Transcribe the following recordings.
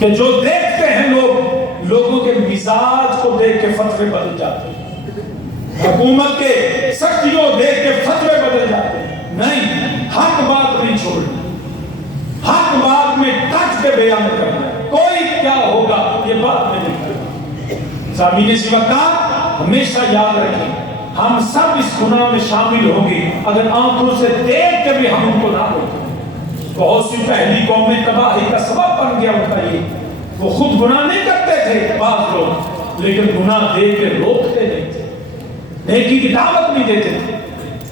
کہ جو دیکھتے ہیں لوگوں کے مزاج کو دیکھ کے فتوے بدل جاتے ہیں، حکومت کے سختیوں دیکھ کے فتوے بدل جاتے ہیں۔ نہیں، حق بات نہیں چھوڑنا، حق بات میں ٹچ کے بیان کرنا ہے، کوئی کیا ہوگا یہ بات میں نہیں کرنا۔ سامعین اسی وقت ہمیشہ یاد رکھیں، ہم سب اس گناہ میں شامل ہوں گے اگر آنکھوں سے دیکھ کے بھی ہم ان کو نہ روکیں۔ بہت سی پہلی قومیں تباہی کا سبب بن گیا ان کا یہ، وہ خود گناہ نہیں کرتے تھے بعض لوگ، لیکن گناہ دیکھ کے روکتے نہیں تھے، نیکی کی دعوت نہیں دیتے تھے۔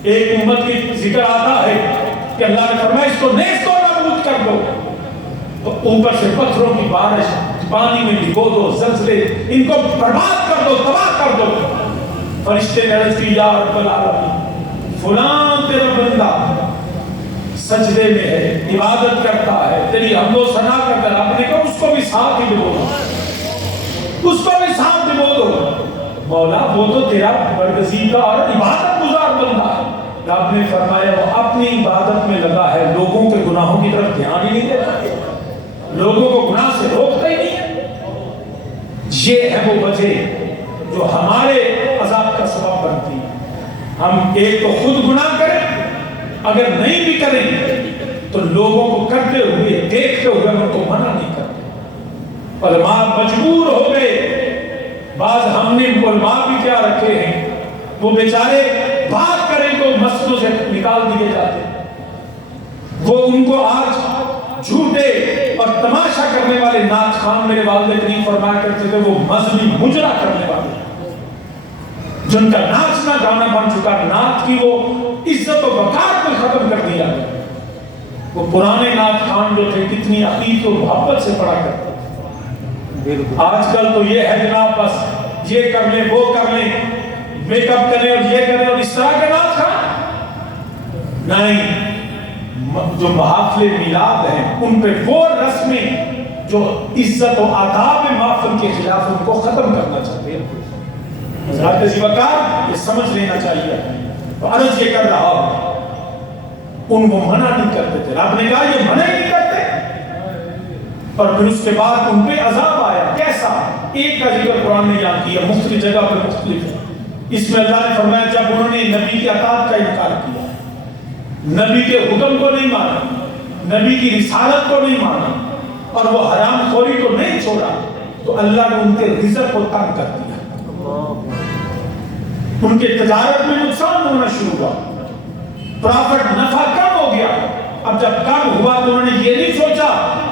ایک امت کی ذکر آتا ہے کہ اللہ نے فرمایا اس کو نیست و نابود کر دو، تو اوپر سے پتھروں کی بارش، پانی میں ڈبو دو، زلزلے، ان کو برباد کر دو، تباہ کر دو۔ فرشتے نے عرض کی یا رب العالمین، فلاں تیرا بندہ سجدے میں ہے، عبادت کرتا ہے، تیری حمد و ثنا کرتا ہے، رب نے کہا اس کو بھی ساتھ ہی ڈبو دو، اس کو بھی ساتھ ڈبو دو۔ مولا وہ تو تیرا برگزیدہ اور عبادت گزار بندہ ہے۔ رب نے فرمایا وہ اپنی عبادت میں لگا ہے، لوگوں کے گناہوں کی طرف دھیان ہی نہیں دیتا، لوگوں کو گناہ سے روکتا ہی نہیں ہے۔ یہ ہے وہ وجہ جو ہمارے عذاب کا سبب بنتی ہے۔ ہم ایک تو خود گناہ کریں، اگر نہیں بھی کریں تو لوگوں کو کرتے ہوئے دیکھتے ہوئے ان کو منع نہیں کرتے۔ علماء مجبور ہو گئے، بعض ہم نے علماء بھی کیا رکھے ہیں، وہ بیچارے بات کریں تو مسجدوں سے نکال دیے جاتے، وہ ان کو آج جھوٹے اور تماشا کرنے والے نعت خوان، میرے والد کریم فرمایا کرتے تھے وہ مذہبی مجرا کرنے والے، جن کا ناچنا گانا بن چکا، نعت کی وہ عزت و وقار کو ختم کر دیا۔ وہ پرانے نعت خوان جو تھے کتنی عقیدت و محبت سے پڑھا کرتے تھے۔ آج کل تو یہ ہے جناب بس یہ کر لیں وہ کر لیں، میک اپ کریں اور یہ کریں اور اس طرح کے نعت خوان نہیں۔ جو محافل میلاد ہیں ان پہ وہ رسمیں جو عزت و آداب محفل کے خلاف ان کو ختم کرنا چاہتے ہیں۔ حضرات عزیز وقار یہ سمجھ لینا چاہیے، تو عرض یہ کر رہا ہوں ان کو منع نہیں کرتے تھے، رب نے کہا یہ منع نہیں کرتے، اور پھر اس کے بعد ان پہ عذاب آیا۔ کیسا؟ ایک کا ذکر قرآن نے یاد کیا، مختلف جگہ پر مختلف ہے۔ اس میں اللہ نے فرمایا جب انہوں نے نبی کی اطاعت کا انکار کیا، نبی کے حکم کو نہیں مانا، نبی کی رسالت کو نہیں مانا، اور وہ حرام خوری کو نہیں چھوڑا، تو اللہ نے ان کے رزق کو تنگ کر دیا، ان کے تجارت میں نقصان ہونا شروع ہوا، پرافٹ نفع کم ہو گیا۔ اب جب کم ہوا تو انہوں نے یہ نہیں سوچا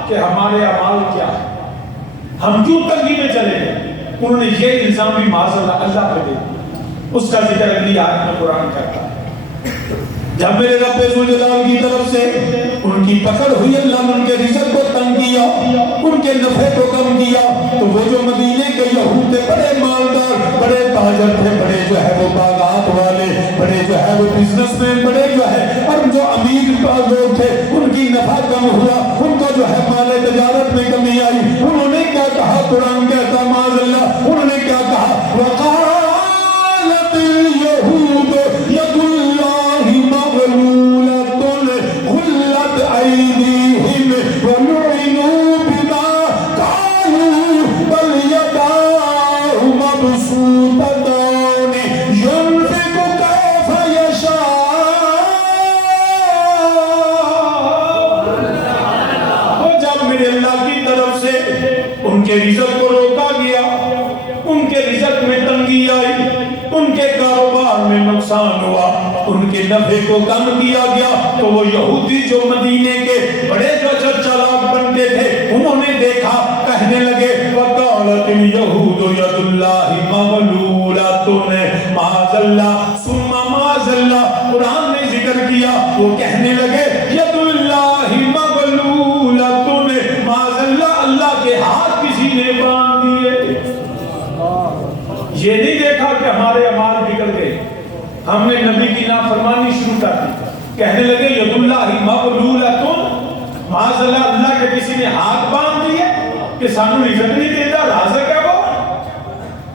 کہ ہمارے اعمال کیا ہے، ہم کیوں تنگی میں چلے گئے، انہوں نے یہ الزام بھی معاذ اللہ پہ دے دیا۔ اس کا ذکر اگلی آیت میں قرآن کرتا ہے، جب میرے رب ذوالجلال کی طرف سے ان کی پکڑ ہوئی، اللہ نے ان کے رزق کو تنگ کیا، ان کے نفع کو کم کیا، تو وہ جو مدینے کے یہود تھے، بڑے مالدار، بڑے تاجر تھے، بڑے جو ہے وہ باغات والے، بڑے جو ہے وہ بزنس مین، بڑے جو ہے اور جو امیر لوگ تھے، ان کی نفع کم ہوا، ان کو جو ہے مال تجارت میں کمی آئی۔ انہوں نے کیا کہا؟ قرآن کہتا معاذ اللہ، انہوں نے کیا کہا؟ وقالت اليہود ید اللہ مغلولۃ غلت ایدیہم ولعنوا بما قالوا بل یداہ مبسوطتان ينفق کیف یشاء۔ جب میرے اللہ کی طرف سے ان کے رزق کو روکا گیا، ان کے رزق میں تنگی آئی، ان کے کاروبار میں نقصان ہوا، ان کے نفع کو کم کیا گیا، تو وہ یہودی جو مدینے کے بڑے جو چلاک بنتے تھے، انہوں نے دیکھا، کہنے لگے وَقَالَتِ الْيَهُودُ يَدُ اللَّهِ مَغْلُولَةٌ مَعَاذَ اللَّهِ ثُمَّ مَعَاذَ اللَّهِ۔ قرآن نے ذکر کیا، وہ کہنے لگے یَدُ اللَّهِ مَغْلُولَةٌ مَعَاذَ اللَّهِ، اللہ کے ہاتھ کسی نے باندھ دیے۔ یہ نہیں دیکھا کہ ہمارے اعمال بگڑ گئے، ہم نے نبی کی نافرمانی شروع کر دی، کہنے لگے ید اللہ مغلولۃ معاذ اللہ، اللہ کے کسی نے ہاتھ باندھ دیے کہ سانو رزق نہیں دیتا، رازق ہے وہ۔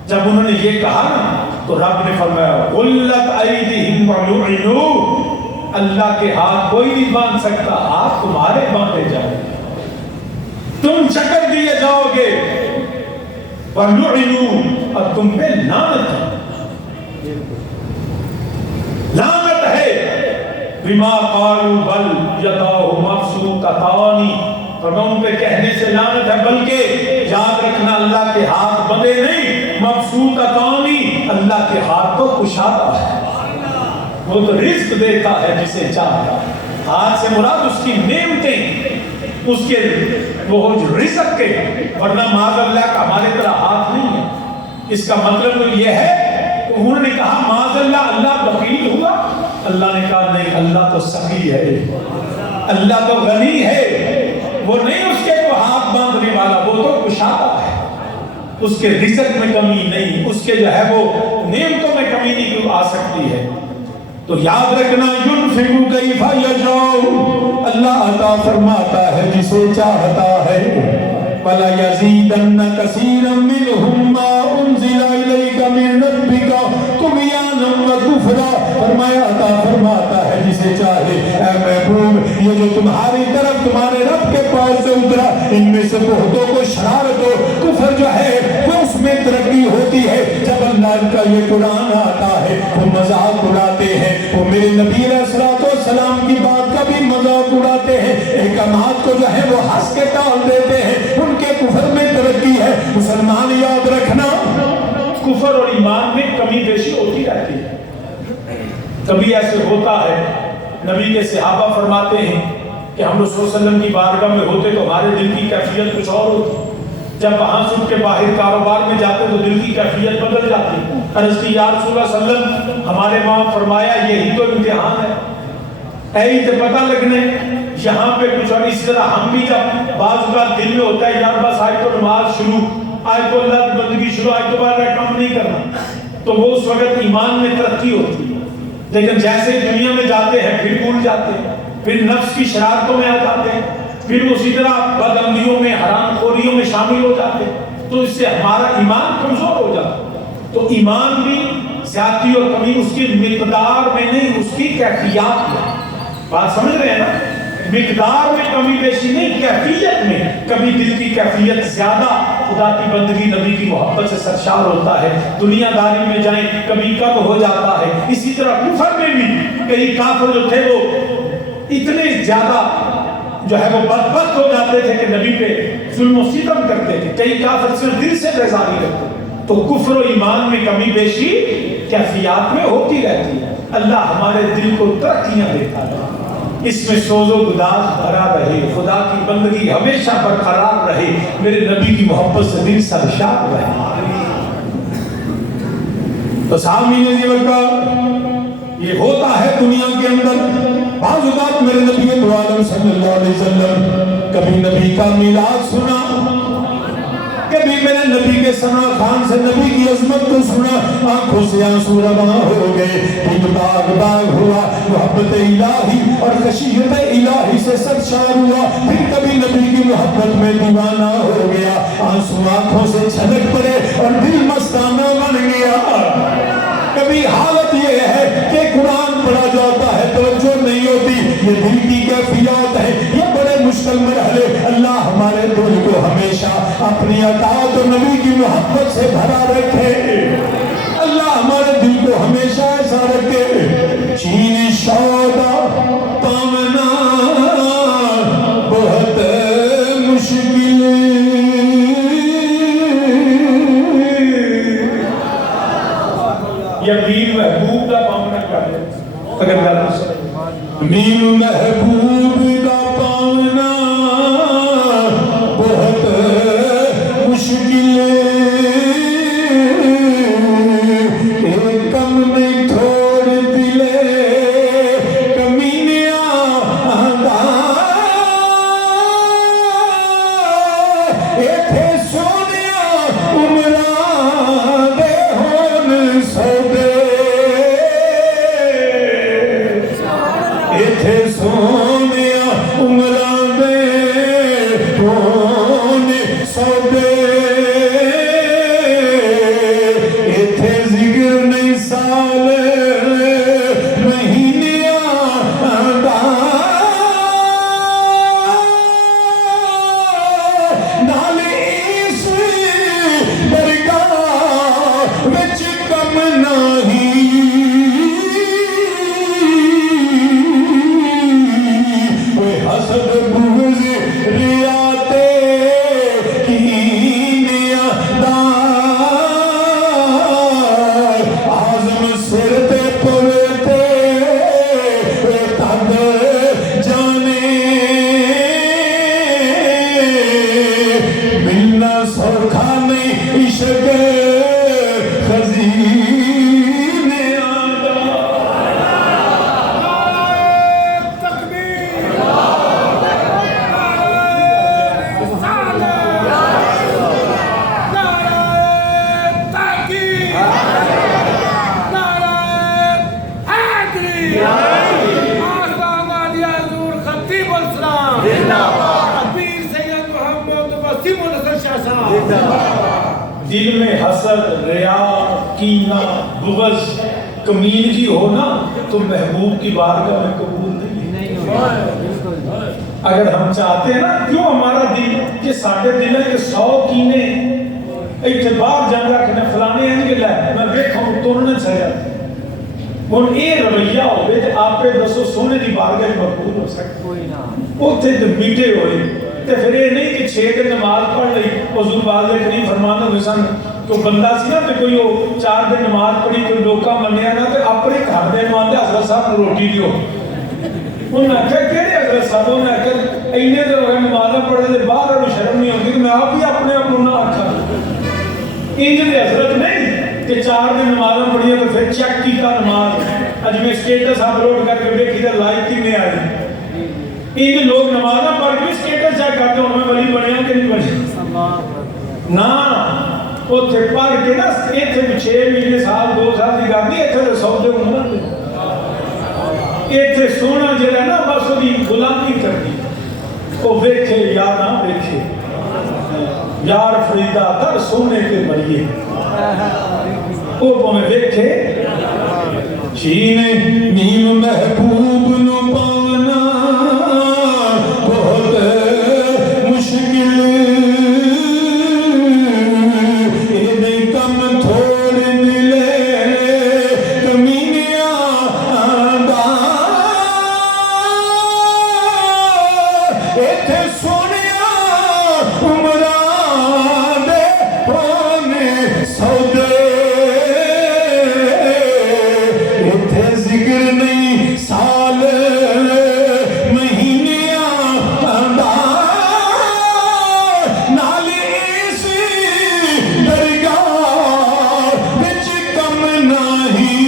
جب انہوں نے یہ کہا نا تو رب نے فرمایا غلت ایدیہم ولعنوا، اللہ کے ہاتھ کوئی نہیں باندھ سکتا، ہاتھ تمہارے باندھے جائیں، تم تم چکر دیے جاؤ گے، وَلُعِنُوا، اور تم پہ لعنت ہے، لعنت ہے، بِمَا قَالُوا بَلْ يَدَاهُ مَبْسُوطَتَانِ، فرمایا ان پہ کہنے سے لعنت ہے، بلکہ یاد رکھنا اللہ کے ہاتھ بندے نہیں، مبسوطتان، اللہ کے ہاتھ تو کشادہ ہے، وہ تو رزق دیتا ہے جسے چاہتا ہے، ہاتھ سے مراد اس کی نعمتیں، اس کے وہ رزق کے، ورنہ معاذ اللہ کا ہمارے طرح ہاتھ نہیں ہے۔ اس کا مطلب تو یہ ہے، انہوں نے کہا معاذ اللہ اللہ بخیل ہوا، اللہ نے کہا نہیں، اللہ تو سخی ہے، اللہ تو غنی ہے، وہ نہیں اس کے کو ہاتھ باندھنے والا، وہ تو کشادہ ہے، اس کے رزق میں کمی نہیں، اس کے جو ہے وہ نعمتوں میں کمی نہیں آ سکتی ہے۔ تو یاد رکھنا، ينفق کیف یشاء، اللہ عطا فرماتا ہے جسے چاہتا ہے، وَلَا يَزِيدَنَّ كَثِيرًا مِّنْهُمْ مَا أُنزِلَ إِلَيْكَ مِن رَّبِّكَ طُغْيَانًا وَكُفْرًا، فرمایا عطا فرماتا ہے جسے چاہے، اے محبوب یہ جو تمہاری طرف تمہارے رب کے پاس سے اترا، ان میں سے بہتوں کو شرارت و کفر جو ہے وہ اس میں ترقی ہوتی ہے۔ جب اللہ کا یہ قرآن آتا ہے وہ مذاق اڑاتے ہیں، وہ میرے نبی علیہ السلام کی بات کا بھی مذاق اڑاتے ہیں، احکامات کو جو ہے وہ ہنس کے ٹال دیتے ہیں، ان کے کفر میں ترقی ہے۔ مسلمان یاد رکھنا، کفر اور ایمان میں کمی بیشی ہوتی رہتی ہے، کبھی ایسے ہوتا ہے، نبی کے صحابہ فرماتے ہیں کہ ہم رسول صلی اللہ علیہ وسلم کی بارگاہ میں ہوتے تو ہمارے دل کی کیفیت کچھ اور ہوتی، جب وہاں سے اٹھ کے باہر کاروبار میں جاتے تو دل کی کیفیت بدل جاتی۔ عرض کی یا رسول اللہ صلی اللہ علیہ وسلم، ہمارے وہاں فرمایا یہی تو امتحان ہے، اے تو پتہ لگنے یہاں پہ کچھ اور۔ اس طرح ہم بھی جب بعض اوقات دل میں ہوتا ہے یار بس آج تو نماز شروع، آج تو اللہ کی بندگی شروع، آج تو بار کام نہیں کرنا، تو وہ اس وقت ایمان میں ترقی ہوتی ہے، لیکن جیسے دنیا میں جاتے ہیں پھر بھول جاتے ہیں، پھر نفس کی شرارتوں میں آ جاتے ہیں، پھر اسی طرح بدعملیوں میں حرام خوریوں میں شامل ہو جاتے ہیں، تو اس سے ہمارا ایمان کمزور ہو جاتا ہے۔ تو ایمان بھی زیادتی اور کمی اس کی مقدار میں نہیں، اس کی کیفیات میں، بات سمجھ رہے ہیں نا، مقدار میں کمی بیشی نہیں، کیفیت میں، کبھی دل کی کیفیت زیادہ خدا کی بندگی نبی کی محبت سے سرشار ہوتا ہے، دنیا داری میں جائیں کبھی کم ہو جاتا ہے۔ اسی طرح کفر میں بھی کئی کافر جو تھے وہ اتنے زیادہ جو ہے وہ بدبخت ہو جاتے تھے کہ نبی پہ ظلم و ستم کرتے تھے، کئی کافر صرف دل سے بیزاری رکھتے۔ تو کفر و ایمان میں کمی بیشی کیفیات میں ہوتی رہتی ہے۔ اللہ ہمارے دل کو ترقیاں دیتا ہے، اس میں سوز و گداز بھرا رہے، خدا کی بندگی ہمیشہ برقرار رہے، میرے نبی کی محبت سے دل سرشار رہے۔ تو سامعین عزیز کا یہ ہوتا ہے دنیا کے اندر۔ بعض اوقات میرے نبی عالم صلی اللہ علیہ وسلم کبھی نبی کا میلاد سنا، کبھی میرے نبی کے ثنا خان سے نبی کی عظمت کو سنا، آنکھوں سے آنسو رواں ہو گئے، دل باغ باغ ہوا، محبت الہی اور خشیت الہی سے سرشار ہوا۔ پھر کبھی نبی کی محبت میں دیوانہ ہو گیا، آنسو آنکھوں سے چھلک پڑے اور دل مستانہ بن گیا۔ کبھی حالت یہ ہے کہ قرآن پڑھا جاتا ہے توجہ نہیں ہوتی، یہ دل کی کیفیات ہے، یہ بڑے مشکل مرحلے۔ اللہ ہمارے دل کو ہمیشہ اپنی اطاعت و نبی کی محبت سے بھرا رکھے، اللہ ہمارے دل کو ہمیشہ ایسا رکھے۔ چین شودا پامنا بہت مشکل، یا میر محبوب کا پامنا کر لیں، اگر غلط سے میر محبوب کا پامنا بہت مشکل، ایک کم میں تھوڑ دلے کمینیا آدھا، ایتھے سونیا عمران دے ہون سودے، ایتھے سونیا عمران دے ہون سودے، ایتھے ذکر نہیں سال مہینیا آدھا، ملنا سوکھا نہیں عشق خزینے آگا دل میں حسد، ریا، کینہ، بغض، کمینگی ہو نا تو محبوب کی بارگاہ میں قبول نہیں ہے۔ اگر ہم چاہتے ہیں نا کیوں ہمارا دل کہ ساڑھے دل ہے کہ 100 کینے اعتبار جان رکھنے فلانے ہیں کہ لائے میں دیکھا ہوں تو انہوں نے چھایا ان اے رویہ ہوئے کہ آپ پہ دسو سونے دی بارگاہ مقبول ہو سکتے وہ تھے تو میٹے ہوئے تو پھر یہ نہیں کہ 6 دن نماز پڑھ لئی حضور بعض ایک نہیں فرمانا حسن تو بندہ سی نا تو کوئی 4 دن نماز پڑھی کوئی لوکا منیا نا تو اپنے گھر دے نماندے حضرت صاحب روٹی دیو انہوں نے کہا کہنے حضرت صاحب انہوں نے کہا اینے تو اگر نمازہ پڑھے دے باہر اور شرم نہیں ہوگی میں آپ ہی اپنے اپنے آکھا انجھے دے حضرت نہیں کہ 4 دن نمازہ پڑھی ہے تو پھر چیک کی کا نماز اج میں سٹیٹس اپلوڈ کر کے دیکھی تھا لائک کی میں آئی ان لوگ نمازہ پڑھ کے سٹیٹس چیک کرتے ہیں میں ولی بنیا کہ نہیں بنیا نا وہ تھے پڑھ کے نا ایک تھے 6 مہینے سال 2 سال کی گاندی ایک تھے سعودے عمرہ دے ایک تھے سونا جلے نا بس وہ دی غلامی کر دی وہ ویکھے یا نہ ویکھے یار فریدہ در سونے کے مریے وہ پہنچ ویکھے چینے نیم محبوب نو پانا بہت مشکل انہیں کم تھوڑ دلے کمینیاں آندہ ایتھے سونیا عمران دے ہونے سودے ذکر نہیں سال مہینیاں آندہ نالے اسی درگاہ وچ کم نہیں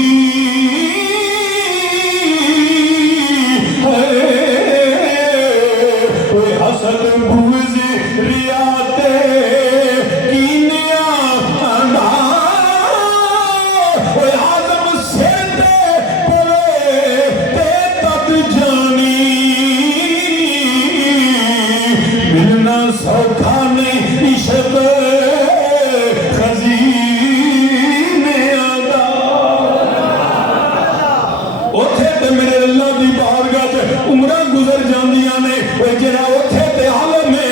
کوئی حسد بغض ریاتے کینیاں آندہ کوئی آدم سے سوکھا نہیں عشق خزینے آگا اتھے تے میرے اللہ دی بارگاہ چ عمرہ گزر جاندیاں نے جڑا اتھے تے عالم میں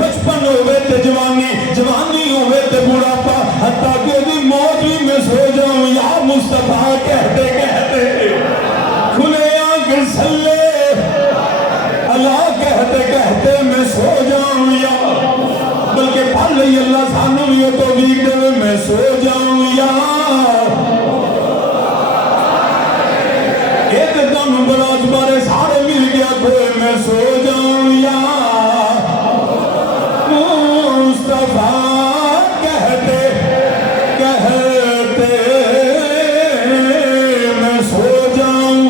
بچپن ہوئے تے جوانی ہوئے تے بڑھاپا حتیٰ کہ دی موت بھی میں سو جاؤں یا مصطفیٰ کہتے کہتے کھلے آنکھ سلے اللہ کہتے کہتے میں سو جاؤں یا بلکہ پڑھ لئی اللہ سانو بھی تو دیکھ دے میں سو جاؤں یا ایک دم بلاج بارے سارے مل گیا کوئی میں سو جاؤں یا مصطفیٰ کہتے کہتے میں سو جاؤں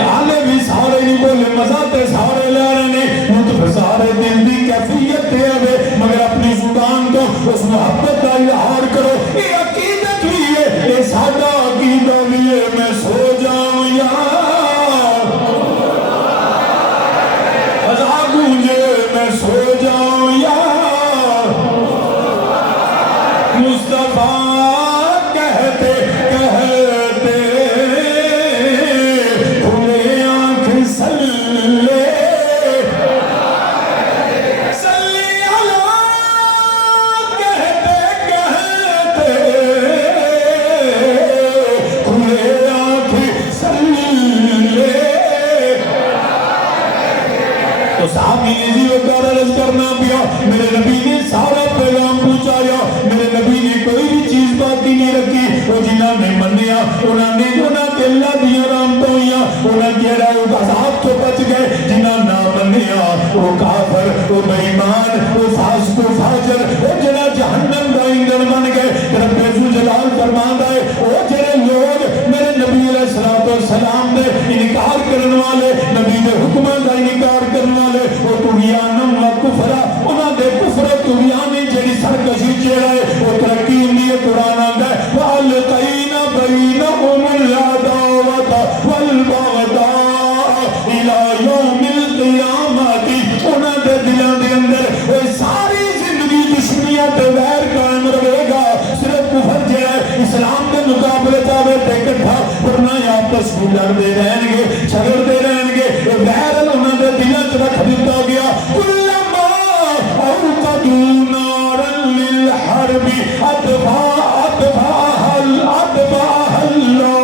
حالے بھی سارے نہیں بولے مزاتے سارے لے رہے ہیں لطف سارے دل دی کیفیت دے ہوئے مگر اپنی زبان کو اس محبت کا اظہار کرو یہ عقیدت بھی ہے یہ سادہ عقیدہ بھی ہے میں سو جاؤں یا فضا گونجے میں سو جاؤں یا مصطفیٰ کہتے کہتے میرے نبی نے سارا پیغام پہنچایا میرے نبی نے کوئی بھی چیز باقی نہیں رکھی وہ جنہاں نے منیا انہاں نے انہاں دلہ دیا رام ہویا انہاں کہہ رہا ہے عذاب تو بچ گئے جنہاں نہ منیا وہ کافر وہ بےمان وہ فاسق و فاجر وہ جڑا جہنم دا ایندھن بن گئے رب ذوالجلال فرماندا ہے وہ جڑے لوگ میرے نبی علیہ الصلوۃ والسلام دے انکار کرن والے نبی دے حکماں دا انکار کرن والے وہ طغیانم و کفرا انہاں دے کفر طغیانی جڑی سرکشی چہرہ ہے وہ ترقی ہوندی ہے قرآن آندا ہے وَأَلْقَيْنَا بَيْنَهُمُ الْعَدَاوَةَ وَالْبَغْضَاءَ إِلَى يَوْمِ الْقِيَامَةِ انہاں دے دلاں دے اندر وہ ساری زندگی دشمنیاں تے ویر قائم رہے گا صرف کفر جڑا ہے اسلام دے مقابلے چاہے تے کٹھا ورنہ آپس میں لڑتے رہن گے جھگڑتے رہن گے ویر انہاں دے دلاں وچ رکھ دتا گیا کلما اوقدوا نارا للحرب اطفاها اللہ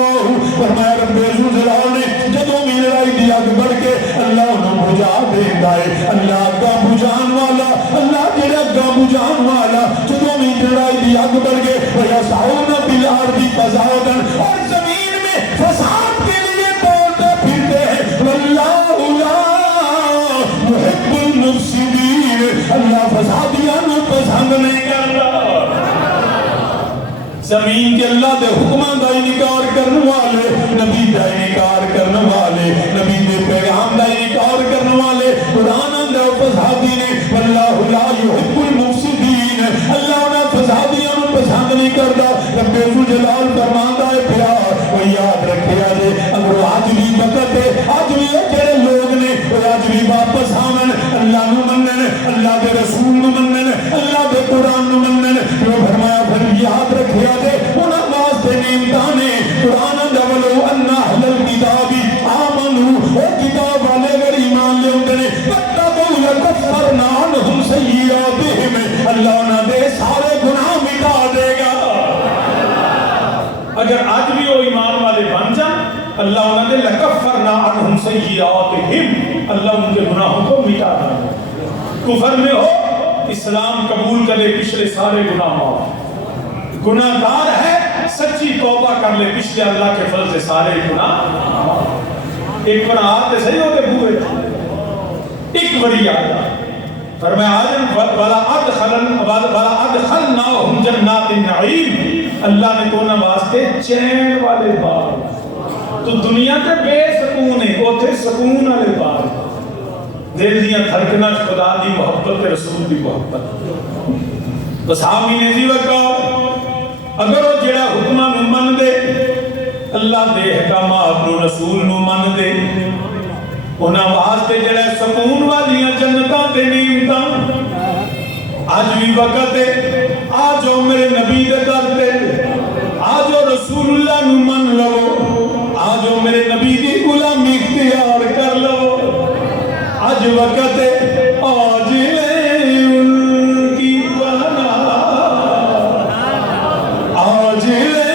فرمایا رب ذوالجلال نے جدوں بھی لڑائی دی اگ بڑھ کے اللہ انہوں بجھا دیندا ہے اللہ اگاں بجھان والا اللہ جڑا اگاں بجھان والا جدوں بھی لڑائی دی اگ بڑھ گئے وَيَسْعَوْنَ بِالْأَرْضِ فَسَادًا اور زمین میں فساد کے لیے دوڑتے پھرتے ہیں وَاللَّهُ لَا يُحِبُّ الْمُفْسِدِينَ اللہ فسادیاں نو پسند نہیں کرتا زمین کے اللہ دے حکماں دا انکار کرنے والے نبی دا انکار کرنے والے نبی دے پیغام دا انکار کرنے والے قرآن دا فسادی نے واللہ لا يحب المفسدین اللہ انہاں فسادیاں نو پسند نہیں کرتا رب ذوالجلال فرماندا ہے پھر وہ یاد رکھیا جے اگر آج بھی وقت ہے آج بھی جڑے لوگ نے وہ آج بھی واپس آون اللہ نو منن اللہ دے رسول نو منن اللہ دے قرآن نو منن جو فرمایا پھر یاد رکھیا جے انہاں واسطے نعمتاں نے قرآن دا ولو ان اہل الکتاب آمنوا او کتاب والے اگر ایمان لے ہوندے نے واتقوا لکفرنا عنہم سیئاتہم اللہ انہاں دے سارے گناہ مٹا دے گا اگر آج بھی وہ ایمان والے بن جائیں اللہ انہوں نے لَكَفَّرْنَا عَنْهُمْ سَيِّئَاتِهِمْ اللہ ان کے گناہوں کو مٹا دے کفر میں ہو اسلام قبول کرے پچھلے سارے گناہ معاف گناہ گار ہے سچی توبہ کر لے پچھلے اللہ کے فضل سے سارے گناہ ایک بار آتے صحیح ہوتے ہوئے ایک بڑی آتا فرمایا آجم وَلَا أَدْخَلْنَاهُمْ جَنَّاتِ النَّعِيمِ اللہ نے کونا واسطے چین والے باغ تو دنیا تے بے سکون ہے اوتھے سکون والے باغ دل دیاں دھڑکنا خدا دی محبت رسول دی محبت بس آمین جی وقت اگر وہ جڑا حکمہ نو من دے اللہ دے احکامات نو رسول نو من دے انہاں واسطے جڑا سکون والیاں جنتاں تے نعمتاں آج بھی وقت ہے آجو میرے نبی دے در تے آجو رسول اللہ نو من لو آجو میرے نبی دی غلامی اختیار کر لو آج وقت ہے آج لے ان کی پناہ آج لے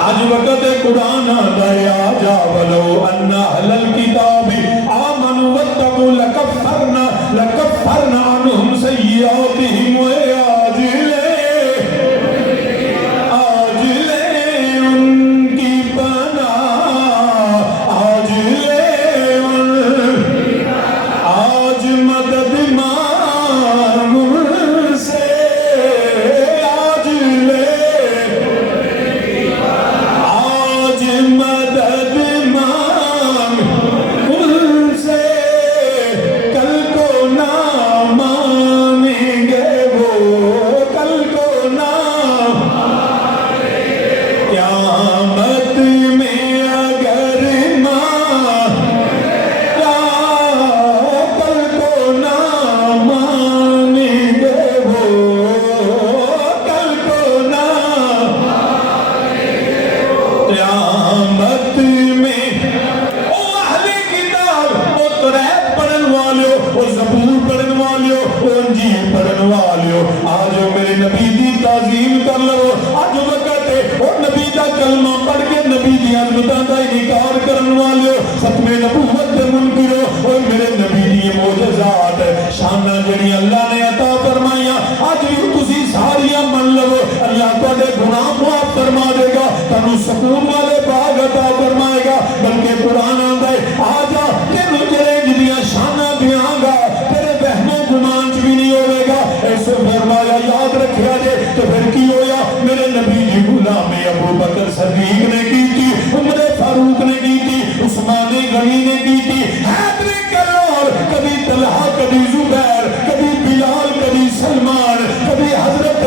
آج وقت ہے قرآن دیا جا ولو ان اہل الکتاب آمنوا واتقوا لکفرنا عنہم سیئاتہم آج لے ان کی پناہ آج لے آج مدد مانگ ان سے آج لے آج مدد مانگ ان سے کل کو نہ مانیں گے وہ کل کو نہ قیامت میں اگر کل کو نہ مانیں گے وہ کل کو نہ قیامت میں او اہل کتاب او توریت پڑھن والے او زبور پڑھن والے او انجیل پڑھن والے آجو میرے نبی دی تعظیم کر لو آج وقت ہے او نبی دا کلمہ پڑھ کے نبی دی عظمتاں دا انکار کرن والے ختم نبوت دے منکرو او میرے نبی دی معجزات شاناں جڑی اللہ نے عطا فرمائیاں آج بھی تسی ساریاں من لو اللہ تواڈے گناہ معاف فرما دے گا تانوں سکون والے باغ عطا فرمائے گا بلکہ قرآن آندا ہے آ جا تینوں حیدر کرار، کبھی طلحہ، کبھی زبیر، کبھی بلال، کبھی سلمان، کبھی حضرت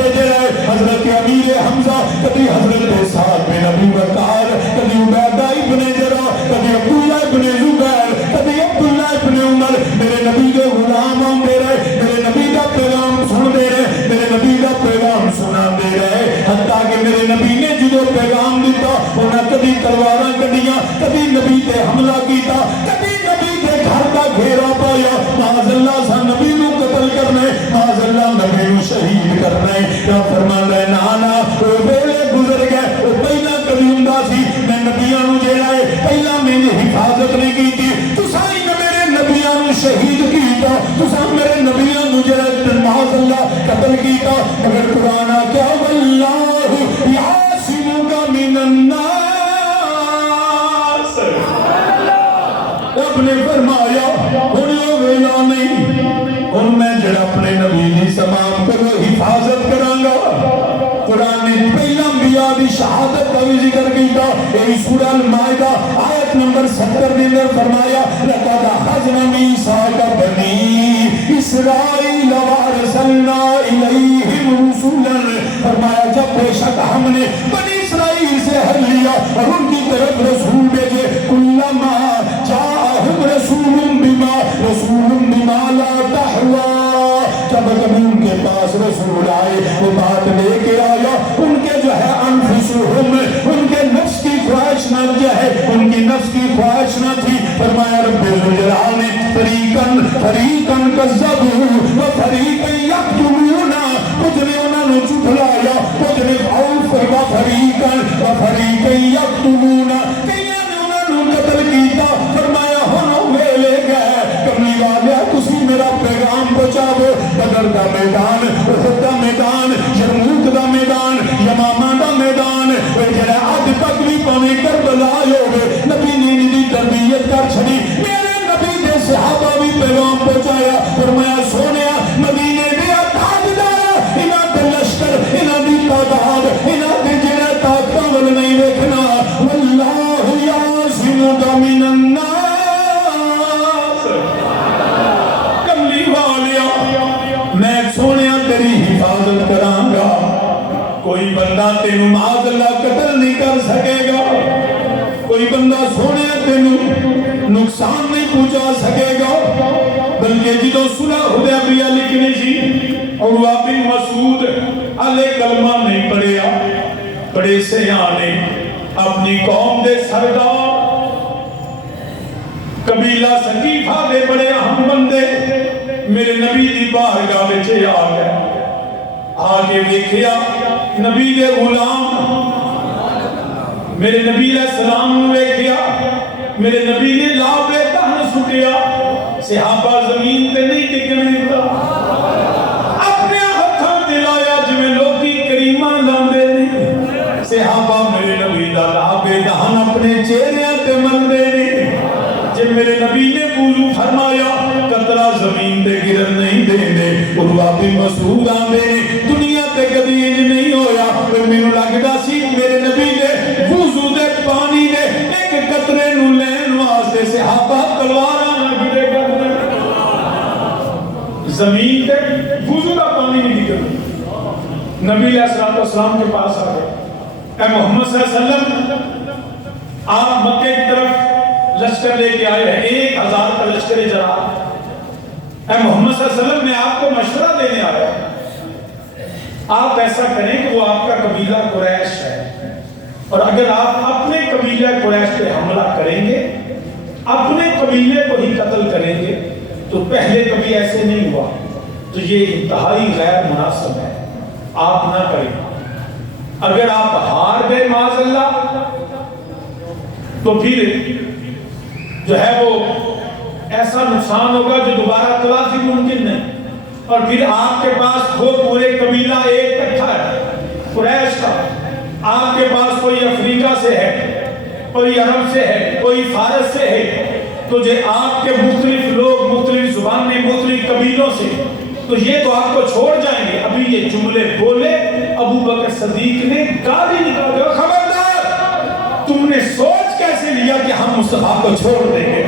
حضرت امیر حمزہ، کبھی حضرت سعد بن ابی وقاص، کبھی عبیدہ ابن جراح، کبھی عبداللہ ابن زبیر، کبھی عبداللہ ابن عمر. میرے نبی کے غلام آتے رہے، میرے نبی کا پیغام سن دے رہے، میرے نبی کا پیغام سنا دے رہے. حتیٰ کہ میرے نبی نے جو پیغام دیتا انہیں کبھی تلواراں کڈیاں، کبھی نبی تے حملہ کیتا، کبھی نبی تے گھر کا گھیرا پایا. معاذ اللہ سا نبی نو قتل کرنے، معاذ اللہ نبی نو شہید کرنے. یا فرماندا ہے نانا او ویلے گزر گئے. او پہلا کبھی ہوندا سی میں نبیاں نو جیڑا ہے پہلا میں نے حفاظت نہیں کیتی، تساں ہی میرے نبیاں نو شہید کیتا، تساں میرے نبیاں نو جیڑا معاذ اللہ قتل کیتا. مگر قرآن کیا واللہ یعصمک من الناس. رب نے فرمایا ہن ویلا نہیں، ہن میں جڑا اپنے نبی دی تمام کرو حفاظت کرانگا. قرآن نے پہلا انبیاء دی شہادت کا بھی ذکر کیتا. یہ سورہ المائدہ آیت نمبر 70 کے اندر فرمایا لقد اخذنا میثاق بنی اسرائیل وارسلنا الیہم رسولا. فرمایا جب بے شک ہم نے بنی اسرائیل سے عہد لیا اور ان کی طرف رسول بھیجے. کلما جاءہم رسول بما لا تحوی، جب کبھی ان کے پاس رسول آئے وہ بات لے کے آیا ان کے جو ہے انفسہم، ان کے نفس کی خواہش نہ جو ہے ان کی نفس کی خواہش نہ تھی. فرمایا رب الجلال نے فریقاً کذبوا و فریقاً یقتلون، کچھ نے انہوں نے جھٹلایا، کچھ نے فریقاً یقتلون، کئیاں نے انہوں نے قتل کیتا. فرمایا ہن ویلے گئے کملی والیا تسی میرا پیغام پہنچاؤ. بدر دا میدان، احد دا میدان، یرموک دا میدان، یمامہ دا میدان، جڑا اج تک بھی پاویں کربلا ہوے نبی نے دی تربیت کر چھڑی. میرے نبی دے صحابہ بھی پیغام پہنچایا. فرمایا سونیا مدینے دے تاجدار انہاں دے لشکر، انہاں دی تعداد، انہاں دے جڑا طاقتاں ول نہیں ویکھنا. واللہ یعصمک من الناس. کملی والیا میں سونیا تیری حفاظت کران گا، کوئی بندہ تینوں معاذ اللہ قتل نہیں کر سکے گا، کوئی بندہ سونیا تینوں نقصان نہیں پہنچا سکے گا. بلکہ جدو صلح حدیبیہ لکھنی سی عروہ بن مسعود علیہ کلمہ نہیں پڑھیا، بڑے سیانے اپنی قوم دے سردار قبیلہ ثقیفہ دے بڑے اہم بندے میرے نبی دی بارگاہ وچ آ گئے. آگے دیکھیا نبی دے غلام میرے نبی علیہ السلام نے دیکھیا، میرے نبی نے لابے تہن سٹیا. صحابہ زمین تے نہیں ٹکنے دا، اپنے ہتھاں تے لایا جویں لوکی کریماں لاندے نہیں. صحابہ میرے نبی دا لابے تہن اپنے چہرے تے مندے نہیں. جب میرے نبی نے وضو فرمایا قطرہ زمین تے گرن نہیں دیندے. عروہ بن مسعود آندے دنیا تے کبھی انج نہیں ہویا. مینوں لگدا سی میرے نبی دے وضو دے پانی دے ایک قطرے نو لین واسطے صحابہ تلواراں نہ گرے کرتے. زمین تے وضو دا پانی نہیں نکلتا. نبی علیہ السلام کے پاس آ گئے. اے محمد صلی اللہ علیہ وسلم آپ مکے کی طرف لشکر لے کے آئے ہیں، 1000 کا لشکر جرا. اے محمد صلی اللہ علیہ وسلم میں آپ کو مشورہ دینے آیا ہوں. آپ ایسا کریں کہ وہ آپ کا قبیلہ قریش ہے، اور اگر آپ اپنے قبیلہ قریش پہ حملہ کریں گے، اپنے قبیلے کو ہی قتل کریں گے تو پہلے کبھی ایسے نہیں ہوا، تو یہ انتہائی غیر مناسب ہے، آپ نہ کریں. اگر آپ ہار گئے معاذ اللہ تو پھر جو ہے وہ ایسا نقصان ہوگا جو دوبارہ تلافی ممکن نہیں. اور پھر آپ کے پاس وہ پورے قبیلہ ایک اکٹھا ہے قریش کا، آپ کے پاس کوئی افریقہ سے ہے، کوئی عرب سے ہے، کوئی فارس سے ہے، تو جو آپ کے مختلف لوگ مختلف زبان میں مختلف قبیلوں سے، تو یہ تو آپ کو چھوڑ جائیں گے. ابھی یہ جملے بولے ابو بکر صدیق نے گالی نکال دیا، خبردار تم نے سوچ کیسے لیا کہ ہم مصطفیٰ کو چھوڑ دیں گے.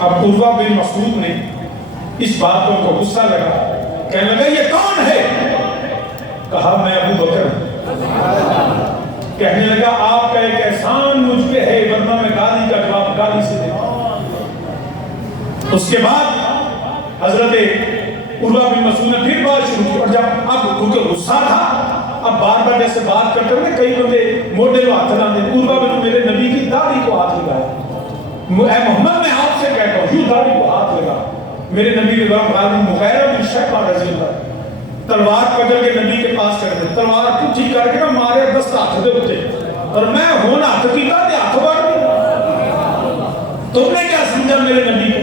اب عروہ بن مسعود نے اس بات پر کو غصہ لگا، کہنے لگا یہ کون ہے؟ کہا میں ابو بکر ہوں۔ کہنے لگا آپ کا ایک احسان مجھ پہ ہے، ورنہ میں گالی کا جواب گالی سے دیتا۔ اس کے بعد حضرت عروہ بن مسعود نے پھر بات شروع کی، اور جب اب کیونکہ غصہ تھا، اب بار بار جیسے بات کرتے ہوئے کئی بندے موڈے کو ہاتھ لاتے ہیں، عروہ بن میرے نبی کی داڑھی کو ہاتھ لگایا، اے محمد میں آپ سے کہتا ہوں یوں داڑھی کو ہاتھ لگا۔ میرے نبی کے غلام غالب مغیرہ بن شعبہ رضی اللہ تلوار پکڑ کے نبی کے پاس کر دے، تلوار پٹھی کر کے نہ مارے دست ہاتھ دے ہوتے، اور میں ہونا حقیقت ہاتھ بار تم نے کیا سمجھا میرے نبی کو؟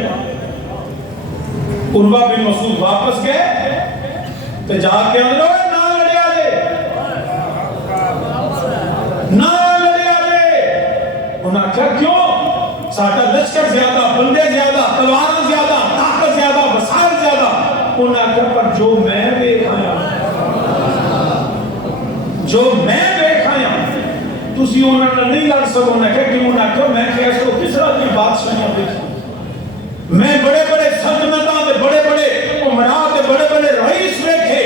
عروہ بن مسعود واپس گئے تو جا کے اندر نہ لڑیا لے، نہ لڑیا لے۔ انہوں نے کہا کیوں؟ ساٹھا لشکر زیادہ، بندے زیادہ، تلوار زیادہ، طاقت زیادہ، وسائل زیادہ۔ انہوں نے کہا پر جو میں دیکھایا، جو میں دیکھایا تسی انہوں نے نہیں لڑ سکو۔ نے کہا کیوں؟ نہ کہا میں کہہ سو کس طرح کی بادشاہیاں دیکھی، میں بڑے بڑے سلطنتاں دے بڑے بڑے عمراء دے بڑے بڑے رئیس دیکھے،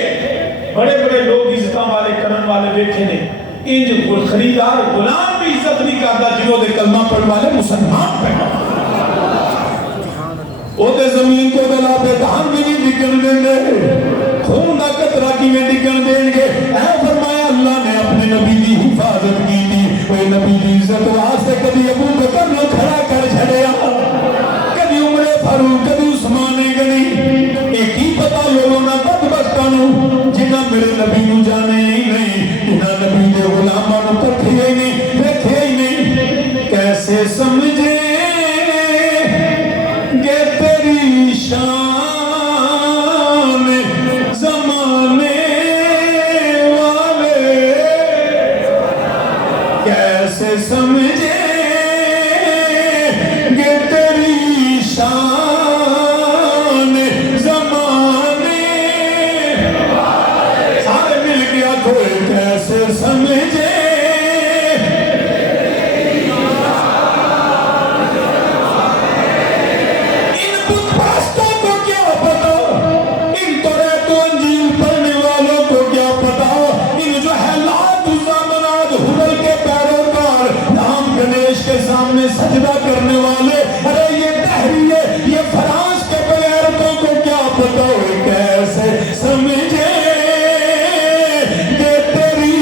بڑے بڑے لوگ عزتاں والے کرن والے دیکھے نے، انج خریدار غلام بھی عزت نہیں کرتا جنہوں دے کلمہ پڑھ والے مسلمان پہ او تے زمین کو دلا پہ دھان بھی نہیں ڈگن دیں گے، خون دا قطرہ کی میں ڈگن دیں گے۔ اے فرمایا اللہ نے اپنے نبی دی حفاظت کی تھی، وہ نبی دی عزت واسطے کبھی ابو بکر نو کھڑا کر چھڑیا، کبھی عمر فاروق، کبھی عثمان غنی۔ ایک ہی پتا لوگوں نہ بدبختاں نو جنہاں میرے نبی نو جانے ہی نہیں، جنہاں نبی دے غلاماں نو پرکھے ہی نہیں، دیکھے ہی نہیں، کیسے سمجھے کہ تیری شان زمانے والے، کیسے سمجھے کہ تیری شان زمانے والے، سارے مل گیا کوئی کیسے سمجھے سجدہ کرنے والے، ارے یہ تحریے، یہ فرانس کے بغیرتوں کو کیا پتا ہوئے کیسے سمجھے کہ تیری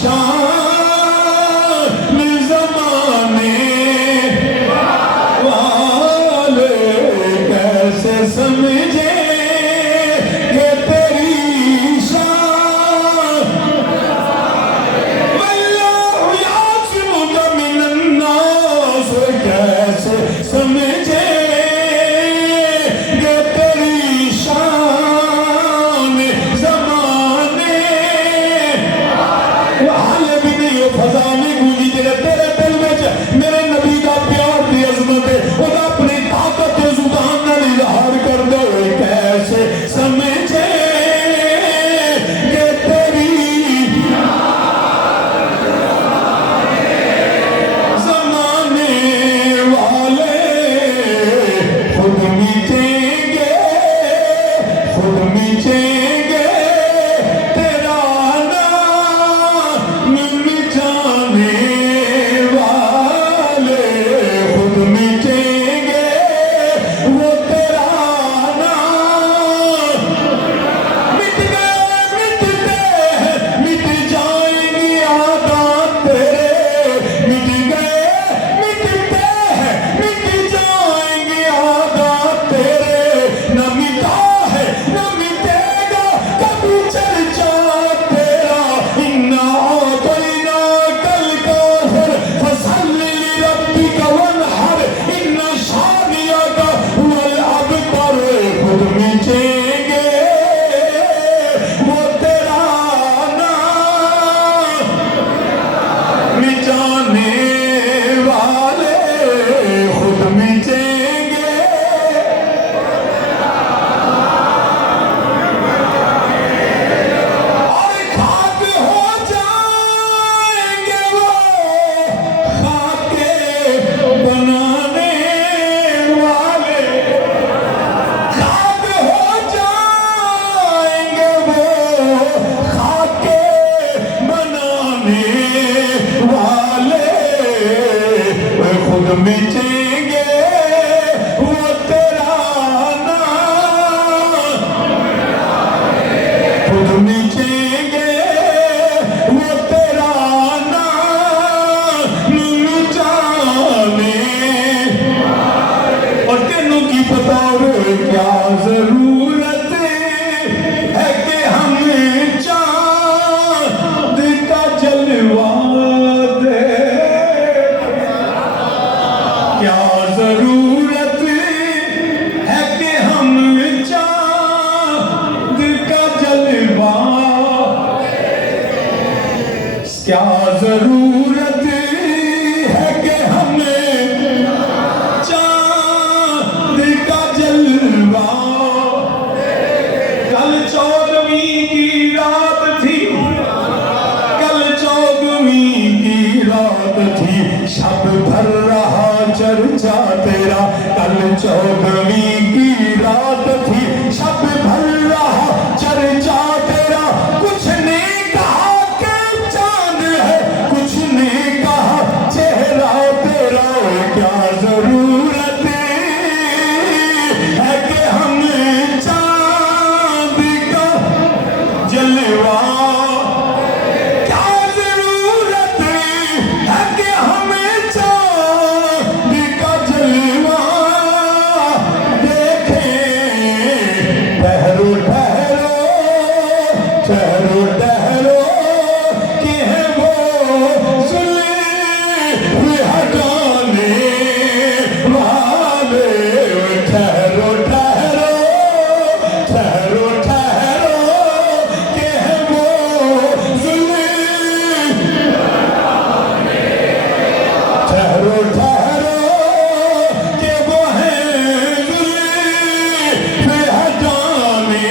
شان زمانے والے، کیسے سمجھے کہ تیری شان واللہ یعصمک من الناس، کیسے سمجھے کہ تیری شان زمانے حال بھی نہیں، فضا میں گونجی جڑے تیرے دل وچ میرے نبی دا پیار دی عظمت ہے، وہ اپنی طاقت زبان نال اظہار کر دے خود مٹیں گے وہ تیرا نام، خود مٹیں گے وہ تیرا نام مٹانے، اور تینوں کی پتہ ہے کیا ضرورت ہے کہ ہم چاند کا جلوہ دے، کیا ضرورت ہے کہ ہم چاند کا جلوہ، کیا ضرورت ہے کہ ہمیں چاند کا جلوہ، کل 14ویں کی رات تھی، کل 14ویں کی رات تھی، شب بھر رہا چرچا تیرا، کل 14ویں کی رات تھی، شب بھر رہا چرچا تیرا، کچھ نے کہا کہ چاند ہے، کچھ نے کہا چہرہ تیرا، کیا ضرورت ہے کہ ہم چاند کا جلوہ، کیا ضرورت ہے کہ ہم چاند کا جلوہ دیکھیں، ٹھہرو ٹھہرو ٹھہرو ٹھہرو کہ ہے وہ زلف ہٹانے والے، ٹھہرو ٹھہرو ٹھہرو ٹھہرو کہ ہے وہ زلف، ٹھہرو ٹھہرو کہ وہ ہیں زلف ہٹانے،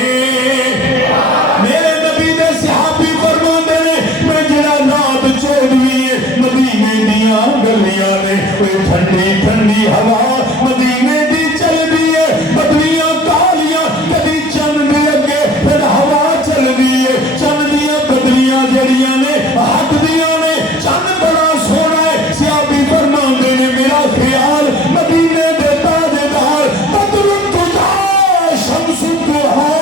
میرے نبی دے صحابی فرماندے نے، میں جڑا رات 14ویں مدینے دیاں گلیاں نے، کوئی ٹھنڈی ٹھنڈی ہوا مدینے دی چل دی ہے، بدلیاں کالیاں کدی چند دے اگے پھر ہوا چل دی ہے، چند دیاں بدلیاں جڑیاں نے ہٹ دیاں نے، چند بڑا سونا ہے، صحابی فرماندے نے میرا خیال مدینے دے تاجدار بدر الدجا شمس الضحیٰ،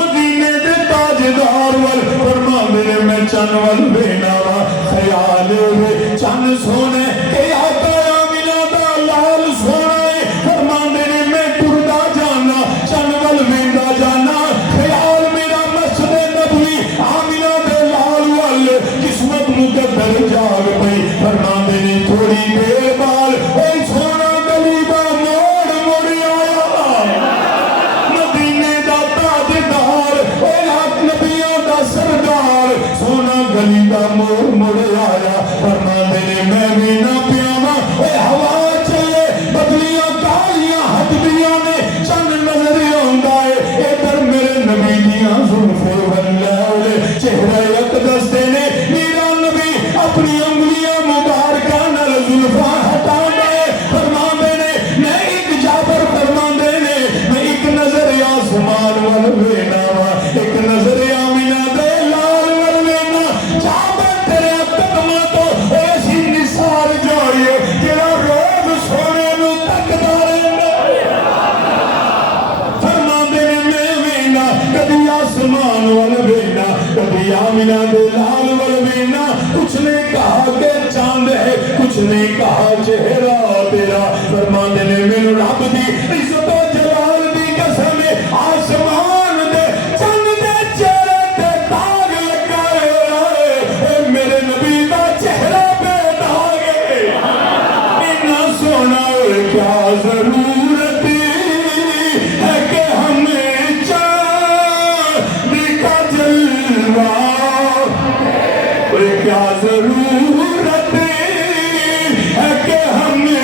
مدینے دے تاجدار ول فرماندے نے میں چن ول بینا وا، خیال ہوئے چن سونے کہ آقا آمینہ دا لال سونا ہے، فرماندے نے میں ٹردا جانا چن ول ویندا جانا، خیال میرا مسجد نبوی آمینہ دے لال ول، قسمت مقدر جاگ پئی، فرماندے نے تھوڑی دیر بعد اے سونا گلی دا موڑ مڑ آیا، مدینے دا تاجدار اے حق نبیوں دا سردار، سونا گلی دا موڑ مڑ آیا، فرماندے نے میں بھی نہ پیاواں، اے ہوا چلے بدلیاں کالیاں ہٹ دیاں نے، چند نظر آندا ہے، ادھر میرے نبی دیاں زلفیں واللہ چہرہ اقدس دے نے، میرا نبی اپنی انگلیاں مبارکہ نال زلفاں ہٹا دے، فرماندے نے میں ایک جابر فرماندے نے میں ایک نظر آسمان ول وینا وا، ایک نظر آمینہ دے لال ول وینا، جابر تیرے قدماں تو ایسی نثار جائے تیرا روز سونے نو تکدا رہندا، فرماندے نے میں وینا کدی آسمان ول وینا کدی آمینہ دے لال ول وینا، کچھ نے کہا کہ چاند ہے، کچھ نے کہا چہرہ تیرا، فرماندے نے مینوں رب دی عزت و جلال دی قسم آسمان دے چند دے چہرے تے داغ لگا ہے، میرے نبی دا چہرہ بے داغ ہے، اتنا سونا کیا ضرورت ہے کہ ہمیں چاند کا جلوہ، کیا ضرورت ہے کہ ہمیں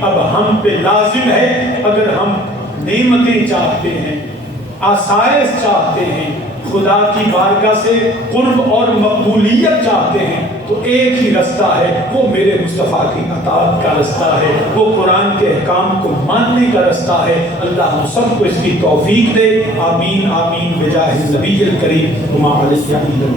اب ہم پہ لازم ہے اگر ہم نعمتیں چاہتے ہیں، آسائش چاہتے ہیں، خدا کی بارگاہ سے قرب اور مقبولیت چاہتے ہیں، تو ایک ہی رستہ ہے، وہ میرے مصطفیٰ کی اطاعت کا رستہ ہے، وہ قرآن کے احکام کو ماننے کا رستہ ہے۔ اللہ ہم سب کو اس کی توفیق دے، آمین آمین بجاہ النبی الکریم وما علیہ